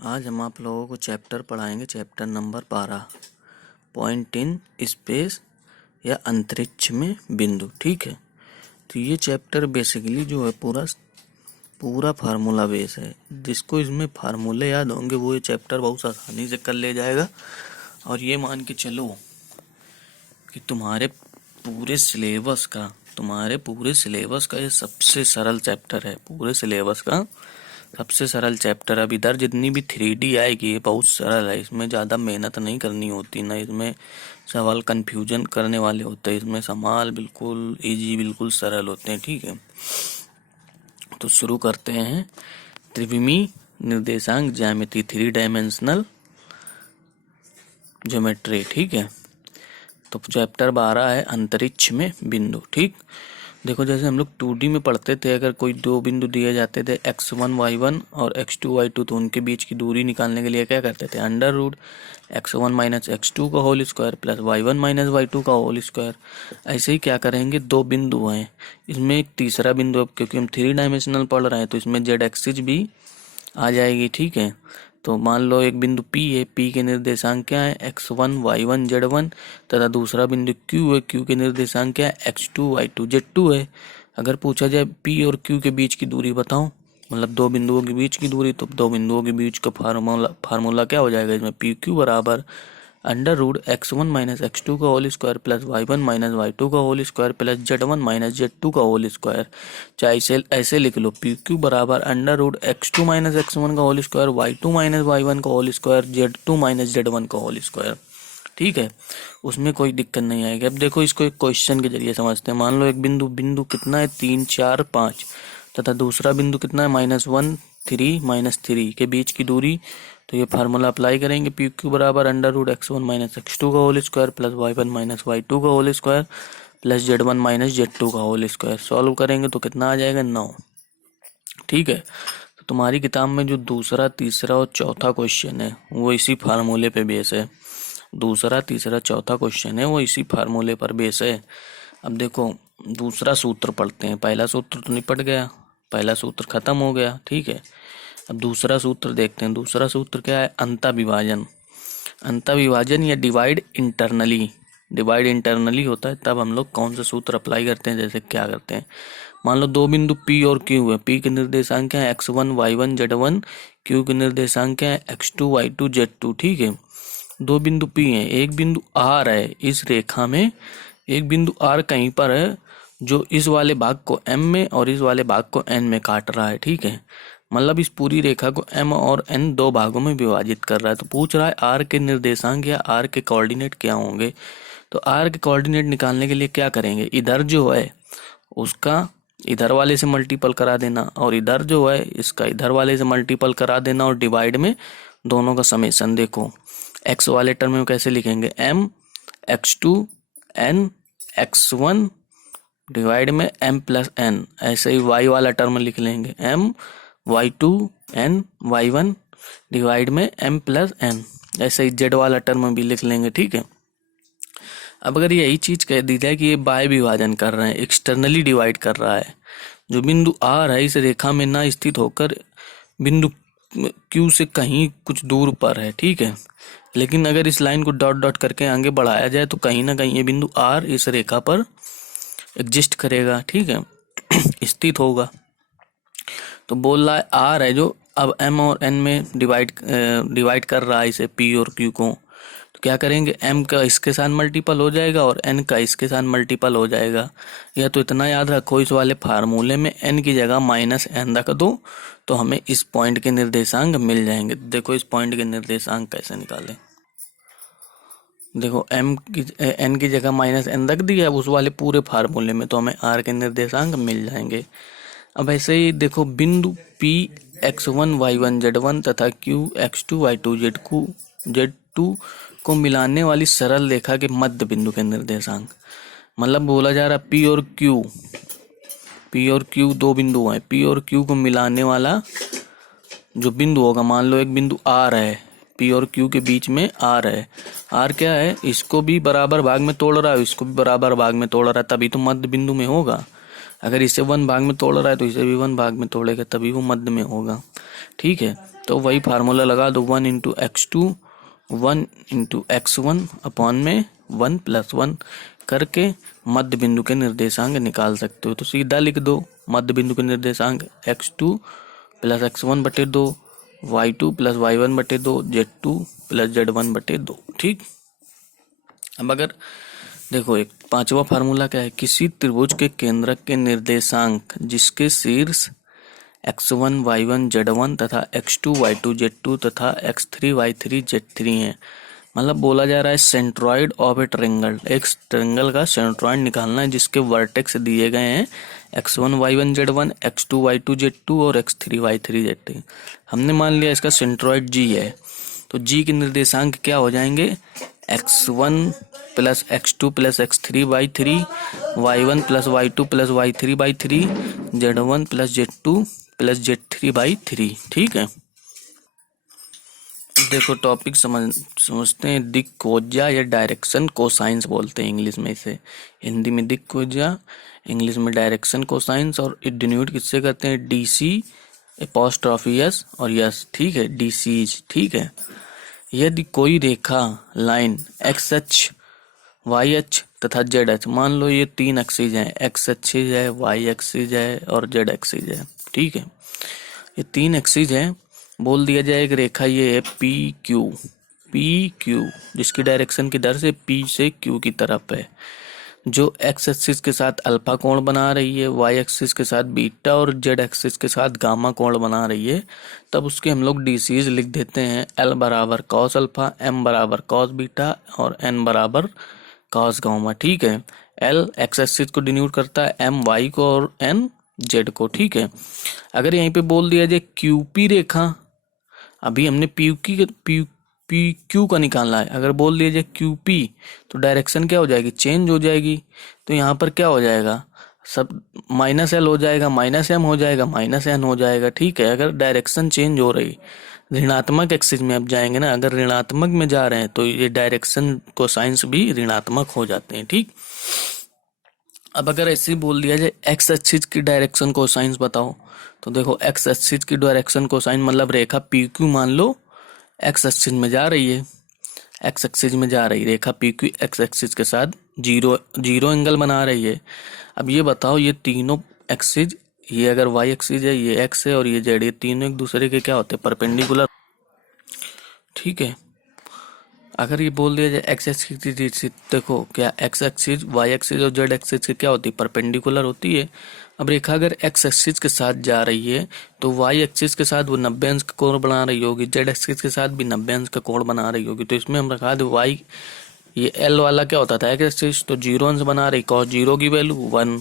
आज हम आप लोगों को चैप्टर पढ़ाएंगे, chapter number 12, point in space या अंतरिक्ष में बिंदु। ठीक है, तो ये चैप्टर बेसिकली जो है पूरा फार्मूला बेस है। जिसको इसमें फार्मूले याद होंगे वो ये चैप्टर बहुत आसानी से कर ले जाएगा। और ये मान के चलो कि तुम्हारे पूरे सिलेबस का ये सबसे सरल चैप्टर है। पूरे सिलेबस का सबसे सरल चैप्टर। अब इधर जितनी भी 3D आएगी ये बहुत सरल है। इसमें ज़्यादा मेहनत नहीं करनी होती, ना इसमें सवाल कंफ्यूजन करने वाले होते हैं। इसमें सवाल बिल्कुल इजी, बिल्कुल सरल होते हैं। ठीक है, तो शुरू करते हैं। त्रिविमीय निर्देशांक ज्यामिति, 3 डायमेंशनल ज्योमेट्री। ठीक है, तो चैप्टर 12 है अंतरिक्ष में बिंदु। ठीक, देखो जैसे हम लोग 2D में पढ़ते थे, अगर कोई दो बिंदु दिए जाते थे x1 y1 और x2 y2, तो उनके बीच की दूरी निकालने के लिए क्या करते थे, under root x1 minus x2 का whole square plus y1 minus y2 का होल स्क्वायर। ऐसे ही क्या करेंगे, दो बिंदु हैं, इसमें एक तीसरा बिंदु, अब क्योंकि हम 3 डायमेंशनल पढ़ रहे हैं तो इसमें z एक्सिस भी आ जाएगी। ठीक है, तो मान लो एक बिंदु P है, P के निर्देशांक क्या है, x1 y1 z1, तथा दूसरा बिंदु Q है, Q के निर्देशांक क्या है, x2 y2 z2 है। अगर पूछा जाए P और Q के बीच की दूरी बताओ, मतलब दो बिंदुओं के बीच की दूरी, तो दो बिंदुओं के बीच का फार्मूला क्या हो जाएगा इसमें, PQ बराबर under root x1 minus x2 का whole square plus y1 minus y2 का whole square plus z1 minus z2 का होल स्क्वायर। चाहे इसे ऐसे लिख लो, PQ बराबर under root x2 minus x1 का whole square, y2 minus y1 का whole square, z2 minus z1 का होल स्क्वायर। ठीक है, उसमें कोई दिक्कत नहीं आएगी। अब देखो इसको एक क्वेश्चन के जरिए समझते हैं। मान लो एक बिंदु कितना है, 3 4 5, तथा दूसरा बिंदु कितना है, -1 3 -3 के बीच की दूरी। तो ये फार्मूला अप्लाई करेंगे, पी क्यू बराबर under root x1 minus x2 का whole square plus y1 minus y2 का whole square plus z1 minus z2 का होल स्क्वायर। सॉल्व करेंगे तो कितना आ जाएगा, 9। ठीक है, तो तुम्हारी किताब में जो दूसरा, तीसरा और चौथा क्वेश्चन है वो इसी फार्मूले पे बेस है। दूसरा, तीसरा, चौथा क्वेश्चन है वो इसी फार्मूले पर बेस है। अब देखो दूसरा सूत्र पढ़ते हैं। पहला सूत्र तो निपट गया, पहला सूत्र खत्म हो गया। ठीक है, अब दूसरा सूत्र देखते हैं। दूसरा सूत्र क्या है, अंतः विभाजन या डिवाइड इंटरनली होता है। तब हम लोग कौन सा सूत्र अप्लाई करते हैं, जैसे क्या करते हैं, मान लो दो बिंदु P और Q है। P के निर्देशांक क्या है, x1 y1 z1, Q के निर्देशांक क्या है, x2 y2 z2। ठीक है, दो बिंदु P हैं, एक बिंदु R है इस रेखा में, एक बिंदु R कहीं पर है जो इस वाले भाग को M में और इस वाले भाग को N में काट रहा है। ठीक है, मतलब इस पूरी रेखा को M और N दो भागों में विभाजित कर रहा है। तो पूछ रहा है R के निर्देशांक या R के कोऑर्डिनेट क्या होंगे। तो R के कोऑर्डिनेट निकालने के लिए क्या करेंगे, इधर जो है उसका इधर वाले से मल्टीपल करा देना, और इधर जो है इसका इधर वाले से मल्टीपल करा देना, और डिवाइड में दोनों का समेशन। देखो x वाले टर्म में कैसे लिखेंगे, m x2 n x1 divide में m प्लस n। ऐसे ही y वाला टर्म लिख लेंगे, m y2 n y1 divide में m प्लस n। ऐसे ही z वाला टर्म भी लिख लेंगे। ठीक है, अब अगर यही चीज कह दी जाए कि ये बाय विभाजन कर रहे हैं, एक्सटर्नली डिवाइड कर रहा है, जो बिंदु R है इस रेखा में ना स्थित होकर बिंदु Q से कहीं कुछ दूर पर है। ठीक है, लेकिन अगर इस लाइन को डॉट डॉट करके आगे बढ़ाया जाए तो कहीं ना कहीं ये बिंदु R इस रेखा पर एग्जिस्ट करेगा। ठीक है, स्थित होगा। तो बोल रहा है R है जो अब M और N में डिवाइड कर रहा है इसे, P और Q को। तो क्या करेंगे, M का इसके साथ मल्टीपल हो जाएगा और N का इसके साथ मल्टीपल हो जाएगा। या तो इतना याद रखो, इस वाले फार्मूले में N की जगह -N रख दो तो हमें इस पॉइंट के निर्देशांक मिल जाएंगे। देखो इस पॉइंट के निर्देशांक कैसे निकालें। देखो N की जगह -N रख दिया उस वाले पूरे फार्मूले में, तो हमें R के निर्देशांक मिल जाएंगे। अब ऐसे ही देखो बिंदु P x1 y1 z1 तथा Q x2 y2 z2 को मिलाने वाली सरल रेखा के मध्य बिंदु के निर्देशांक। मतलब बोला जा रहा P और Q दो बिंदु हैं, P और Q को मिलाने वाला जो बिंदु होगा, मान लो एक बिंदु R है, P और Q के बीच में R है। R क्या है, इसको भी बराबर भाग में तोड़ रहा है, इसको भी बराबर भाग में तोड़ रहा है, तभी तो मध्य बिंदु में होगा। अगर इसे 1 भाग में तोड़ रहा है तो इसे भी 1 भाग में तोड़ेगा, तभी वो मध्य में होगा। ठीक है, तो वही फार्मूला लगा दो, 1 into x2 1 into x1 upon में 1 प्लस 1 करके मध्य बिंदु के निर्देशांक निकाल सकते हो। तो सीधा लिख दो मध्य बिंदु के निर्देशांक x2 प्लस x1 बटे 2, y2 प्लस y1 बटे 2, z2 प्लस z1 बटे 2। ठीक, अब अगर देखो एक पांचवा फार्मूला क्या है, किसी त्रिभुज के केंद्रक के निर्देशांक जिसके शीर्ष x1 y1 z1 तथा x2 y2 z2 तथा x3 y3 z3 है। मतलब बोला जा रहा है सेंट्रॉइड ऑफ ए ट्रायंगल, एक ट्रायंगल का सेंट्रॉइड निकालना है जिसके वर्टेक्स दिए गए हैं x1 y1 z1, x2 y2 z2 और x3 y3 z3। हमने मान लिया इसका सेंट्रॉइड g है, तो g के निर्देशांक क्या हो जाएंगे, x1 plus x2 plus x3 by 3, y1 plus y2 plus y3 by 3, z1 plus z2 plus z3 by 3। ठीक है, देखो टॉपिक समझते हैं। दिक्कोजा या डायरेक्शन कोसाइंस बोलते हैं इंग्लिश में इसे, हिंदी में दिक्कोजा, इंग्लिश में डायरेक्शन कोसाइंस। और डिनोट किससे करते हैं, DC एपोस्ट्रोफी एस और यस। ठीक है, DC's। ठीक है, यदि कोई रेखा लाइन एक्स अक्ष वाई अक्ष तथा जेड अक्ष, मान लो ये 3 एक्सिस हैं, एक्स एक्सिस है, वाई एक्सिस है और जेड एक्सिस है। ठीक है, ये 3 एक्सिस हैं। बोल दिया जाए एक रेखा ये है पी क्यू जिसकी डायरेक्शन किधर से, P से Q की तरफ है, जो एक्स एक्सिस के साथ अल्फा कोण बना रही है, वाई एक्सिस के साथ बीटा और जेड एक्सिस के साथ गामा कोण बना रही है। तब उसके हम लोग DC's लिख देते हैं, L बराबर कॉस अल्फा, M बराबर कॉस बीटा और N बराबर कॉस गामा। ठीक है, L एक्स एक्सिस को डिनोट करता है, M वाई को और N जेड को। ठीक है, अगर यहीं पे बोल दिया जाए QP रेखा, अभी हमने PQ का निकालना है, अगर बोल दिया जाए QP तो डायरेक्शन क्या हो जाएगी, चेंज हो जाएगी। तो यहाँ पर क्या हो जाएगा, सब -L हो जाएगा, -M हो जाएगा, -N हो जाएगा। ठीक है, अगर डायरेक्शन चेंज हो रही, ऋणात्मक एक्सिस में अब जाएंगे ना, अगर ऋणात्मक में जा रहे हैं तो ये डायरेक्शन कोसाइंस भी ऋणात्मक हो जाते हैं। ठीक, अब अगर ऐसे ही बोल दिया जाए एक्स एक्सिस की डायरेक्शन कोसाइंस बताओ, तो देखो एक्स एक्सिस की डायरेक्शन कोसाइन मतलब रेखा PQ मान लो एक्स एक्सिस में जा रही है, एक्स एक्सिस में जा रही रेखा PQ एक्स एक्सिस के साथ जीरो एंगल बना रही है। अब ये बताओ ये तीनों एक्सिस, ये अगर वाई एक्सिस है, ये एक्स है और ये जेड, ये तीनों एक दूसरे के क्या होते हैं, परपेंडिकुलर। ठीक है, अगर ये बोल दिया जाए एक्स एक्सिस, देखो क्या एक्स एक्सिस वाई एक्सिस और जेड एक्सिस की क्या होती है, परपेंडिकुलर होती है। अब रेखा अगर एक्स एक्सिस के साथ जा रही है तो वाई एक्सिस के साथ वो 90 अंश का कोण बना रही होगी, जेड एक्सिस के साथ भी 90 अंश का कोण बना रही होगी। तो इसमें हम रखा दे वाई, ये L वाला क्या होता था एक्स एक्सिस, तो 0 अंश बना रही, cos 0 की वैल्यू 1,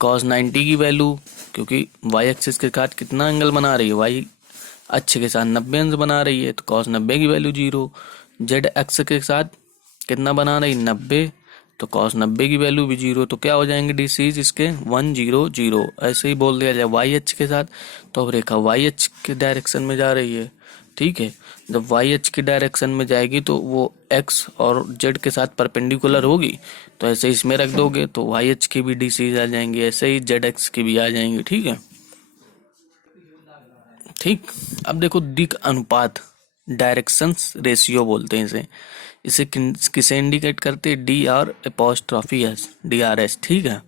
cos 90 की वैल्यू, क्योंकि वाई एक्सिस के साथ कितना एंगल बना रही है, वाई अक्ष के साथ 90 अंश बना रही है, तो cos 90 की वैल्यू 0, जेड अक्ष के साथ कितना बना रही 90, तो cos 90 की वैल्यू भी 0। तो क्या हो जाएंगे DC's इसके 1 0 0। ऐसे ही बोल दिया जाए वाई अक्ष के साथ, तो अब रेखा वाई अक्ष के डायरेक्शन में जा रही है। ठीक है, जब वाई अक्ष की डायरेक्शन में जाएगी तो वो एक्स और जेड के साथ परपेंडिकुलर होगी, तो ऐसे इसमें रख दोगे तो वाई अक्ष की भी DC's आ जाएंगी, ऐसे ही जेड अक्ष की भी आ जाएंगी। ठीक है, ठीक, अब देखो दिक् अनुपात, डायरेक्शंस रेशियो बोलते हैं इसे किसे इंडिकेट करते हैं, DR' DRS। ठीक है,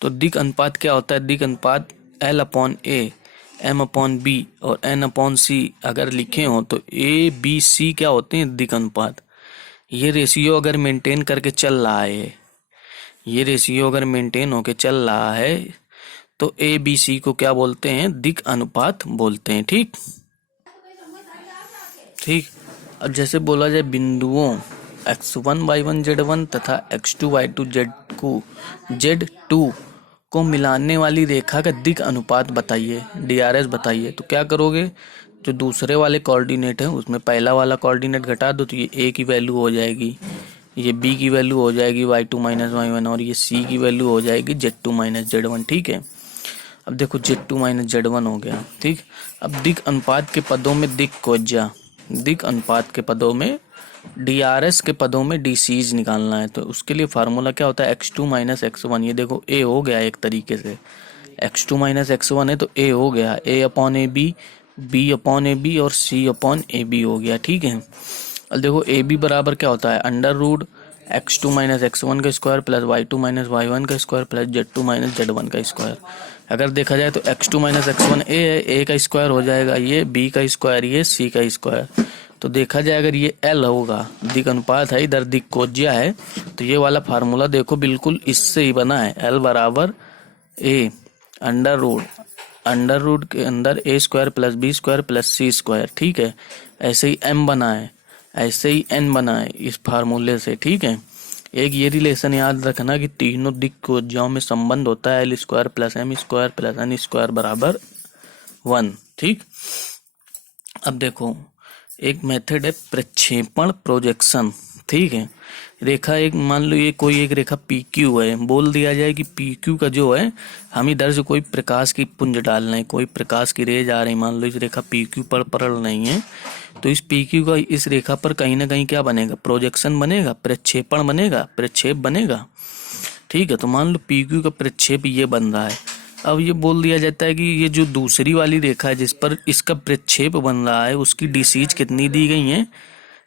तो दिक् अनुपात क्या होता है, दिक् अनुपात L/A, M/B और N/C अगर लिखे हो तो ABC क्या होते हैं, दिक् अनुपात। ये रेशियो अगर मेंटेन करके चल रहा है, ये रेशियो अगर मेंटेन होके चल रहा है तो ABC को क्या बोलते हैं, दिक् अनुपात बोलते हैं। ठीक, ठीक, अब जैसे बोला जाए बिंदुओं x1 y1 z1 तथा x2 y2 z2 को मिलाने वाली रेखा का दिक् अनुपात बताइए, DRS बताइए। तो क्या करोगे, जो दूसरे वाले कोऑर्डिनेट है उसमें पहला वाला कोऑर्डिनेट घटा दो, तो ये A की वैल्यू हो जाएगी, ये B की वैल्यू हो जाएगी y2 माइनस y1 और ये C की वैल्यू हो जाएगी z2 माइनस z1। ठीक है, अब देखो z2 माइनस z1 हो गया। ठीक, अब दिक् अनुपात के पदों में दिक्कोजा, दिक् अनुपात के पदों में DRS के पदों में DC's निकालना है। तो उसके लिए फार्मूला क्या होता है, x2 माइनस x1। ये देखो A हो गया एक तरीके से, x2 माइनस x1 है तो A हो गया, A/AB B upon A B और सी अपॉन ए बी हो गया। ठीक है, अब देखो ए बी बराबर क्या होता है, under root x2 minus x1 का square plus y2 minus y1 का square plus z2 minus z1 का स्क्वायर। अगर देखा जाए तो x2 माइनस x1 a है, a का स्क्वायर हो जाएगा ये, b का स्क्वायर ये, c का स्क्वायर। तो देखा जाए अगर ये l होगा, दिक अनुपात है, इधर दिक कोज्या है, तो ये वाला फार्मूला देखो बिल्कुल इससे ही बना है, l बराबर a अंडर रूट के अंदर a square plus b square plus c square. ठीक है, ऐसे ही m बना है, ऐसे ही n बना है इस फार्मूले से। ठीक है, एक ये रिलेशन याद रखना कि तीनों दिक कोज्याओं में संबंध होता है l square plus m square plus n square बराबर 1। ठीक, अब देखो एक मेथड है प्रक्षेपण प्रोजेक्शन। ठीक है, रेखा एक मान लो ये कोई एक रेखा PQ है, बोल दिया जाए कि PQ का जो है हम इधर से कोई प्रकाश की पुंज डाल रहे हैं, कोई प्रकाश की रेज आ रही, मान लो इस रेखा PQ पर पड़ रही है, तो इस PQ का इस रेखा पर कहीं ना कहीं क्या बनेगा, प्रोजेक्शन बनेगा, प्रक्षेपण बनेगा, प्रक्षेप बनेगा। ठीक है, तो मान लो PQ का प्रक्षेप ये बन रहा है। अब ये बोल दिया जाता है कि ये जो दूसरी वाली रेखा है जिस पर इसका प्रक्षेप बन रहा है उसकी डिसीज कितनी दी गई है,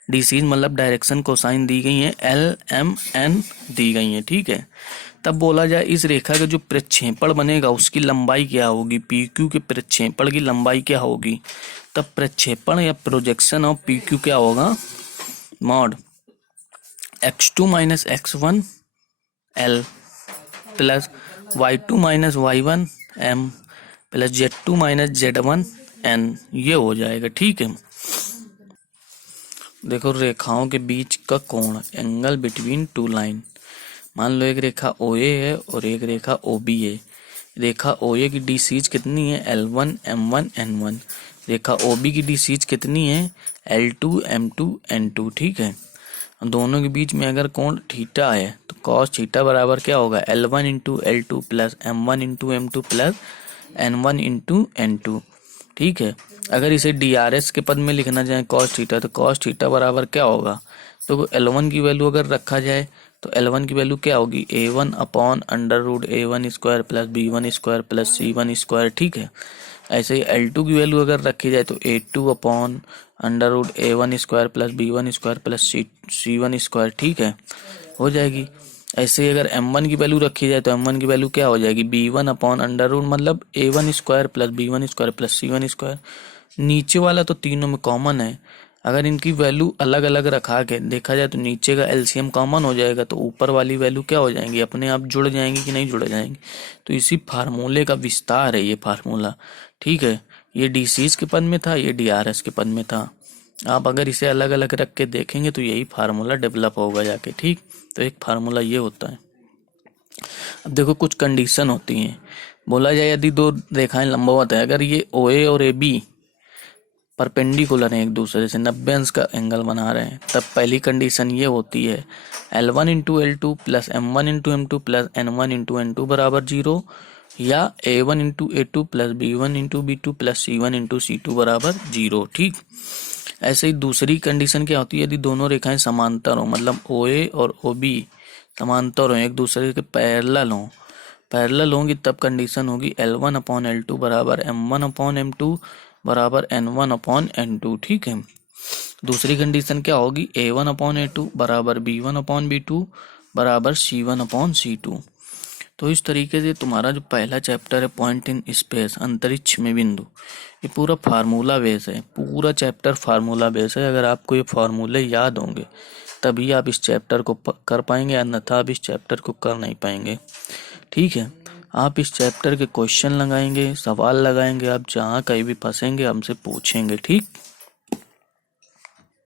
डिसीज मतलब डायरेक्शन कोसाइन दी गई है, LMN दी गई है। ठीक है, तब बोला जाए इस रेखा का जो प्रक्षेपण बनेगा उसकी लंबाई क्या होगी, PQ के प्रक्षेपण की लंबाई क्या होगी, तब प्रक्षेपण या प्रोजेक्शन ऑफ PQ क्या होगा, mod x2 minus x1 L plus y2 minus y1 M plus z2 minus z1 N, ये हो जाएगा। ठीक है, देखो रेखाओं के बीच का कोण, एंगल बिटवीन टू लाइन, मान लो एक रेखा OA है और एक रेखा OB है। रेखा OA की डिसीज कितनी है, L1 M1 N1। रेखा OB की डिसीज कितनी है, L2 M2 N2। ठीक है, दोनों के बीच में अगर कोण थीटा है तो कॉस थीटा बराबर क्या होगा, L1 into L2 plus M1 into M2 plus N1 into N2। ठीक है, अगर इसे DRS के पद में लिखना चाहे कॉस थीटा, तो कॉस थीटा बराबर क्या होगा, तो L1 की वैल्यू अगर रखा जाए तो L1 की वैल्यू क्या होगी, A1 upon under root A1 square plus B1 square plus C1 square. ठीक है, ऐसे ही L2 की वैल्यू अगर रखी जाए तो A2 upon under root A1 square plus B1 square plus C1 square. ठीक है, हो जाएगी। ऐसे ही अगर M1 की वैल्यू रखी जाए तो M1 की वैल्यू क्या हो जाएगी, B1 अपॉन अंडर रूट मतलब A1 square plus B1 square plus C1 square. नीचे वाला तो तीनों में कॉमन है, अगर इनकी वैल्यू अलग अलग रखा के देखा जाए तो नीचे का LCM कॉमन हो जाएगा, तो ऊपर वाली वैल्यू क्या हो जाएंगी, अपने आप जुड़ जाएंगी कि नहीं जुड़ जाएंगी। तो इसी फार्मूले का विस्तार है ये फार्मूला। ठीक है, ये DCs के पद में था, ये DRS के पद में था। आप अगर इसे अलग अलग रख के देखेंगे तो यही फार्मूला डेवलप होगा जाके। ठीक, तो एक फार्मूला ये होता है। अब देखो कुछ कंडीशन होती हैं, बोला जाए यदि दो रेखाएं लंबवत है, अगर ये OA और AB परपेंडिकुलर हैं एक दूसरे से, 90 अंश का एंगल बना रहे हैं, तब पहली कंडीशन ये होती है L1 into L2 plus M1 into M2 plus N1 into N2 बराबर 0, या A1 into A2 plus B1 into B2 plus C1 into C2 बराबर 0। ठीक, ऐसे ही दूसरी कंडीशन क्या होती है, यदि दोनों रेखाएं समांतर हो, मतलब OA और OB समांतर हो, एक दूसरे के पैरेलल होंगी, तब कंडीशन होगी L1 अपॉन L2 बराबर M1 अपॉन M2 बराबर N1 अपॉन N2। ठीक है, दूसरी कंडीशन क्या होगी, A1 अपॉन A2 बराबर B1 अपॉन B2 बराबर C1 अपॉन C2। तो इस तरीके से तुम्हारा जो पहला चैप्टर है पॉइंट इन स्पेस, अंतरिक्ष में बिंदु, ये पूरा फार्मूला बेस है, पूरा चैप्टर फार्मूला बेस है। अगर आपको ये फार्मूले याद होंगे तभी आप इस चैप्टर को कर पाएंगे, अन्यथा आप इस चैप्टर को कर नहीं पाएंगे। ठीक है, आप इस चैप्टर के क्वेश्चन लगाएंगे, सवाल लगाएंगे, आप जहाँ कहीं भी फंसेंगे हमसे पूछेंगे। ठीक।